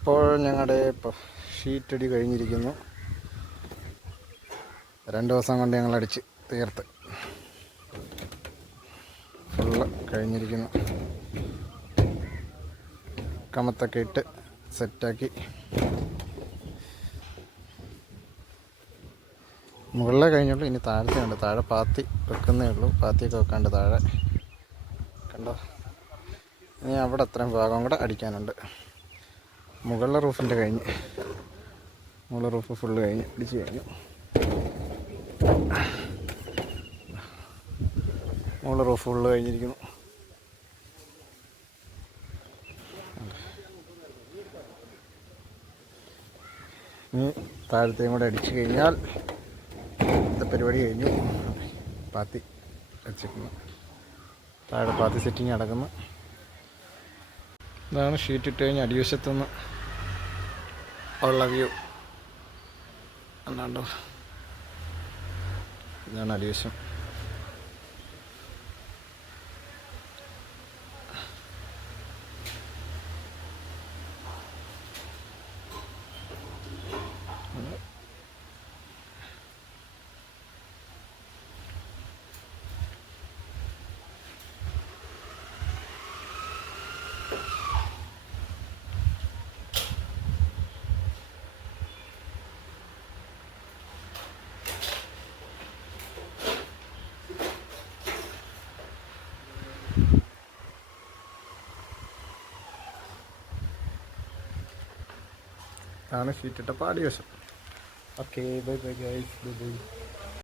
ഇപ്പോൾ ഞങ്ങളുടെ ഷീറ്റടി കഴിഞ്ഞിരിക്കുന്നു. 2 ദിവസം കൊണ്ട് ഞങ്ങൾ അടിച്ച് തീർത്ത് ഫുള്ള് കഴിഞ്ഞിരിക്കുന്നു. കമത്തൊക്കെ ഇട്ട് സെറ്റാക്കി. മുകളിലെ കഴിഞ്ഞുള്ളൂ, ഇനി താഴത്തെ ഉണ്ട്. താഴെ പാത്തി വെക്കുന്നേ ഉള്ളൂ. പാത്തിയൊക്കെ വെക്കാണ്ട് താഴെ കണ്ടോ. ഇനി അവിടെ അത്രയും ഭാഗം കൂടെ അടിക്കാനുണ്ട്. മുകളിലെ റൂഫിൻ്റെ കഴിഞ്ഞ്, മുകളിലെ റൂഫ് ഫുള്ള് കഴിഞ്ഞ് അടിച്ച് കഴിഞ്ഞു. മുകളിലെ റൂഫ് ഫുള്ള് കഴിഞ്ഞിരിക്കുന്നു. ഇനി താഴത്തെയും കൂടെ അടിച്ചു കഴിഞ്ഞാൽ പരിപാടി കഴിഞ്ഞു. പാത്തി വെച്ചിരിക്കുന്നു. താഴെ പാത്തി സെറ്റിങ് നടക്കുന്നു. ഇതാണ് ഷീറ്റ് ഇട്ട് കഴിഞ്ഞ് അടിവശത്തുനിന്ന് ഉള്ള വ്യൂ. അല്ലാണ്ടോ, ഇതാണ് അടിവശം. ഇതാണ് ഷീറ്റിട്ട പാടി വശം. Okay, bye bye guys, bye bye.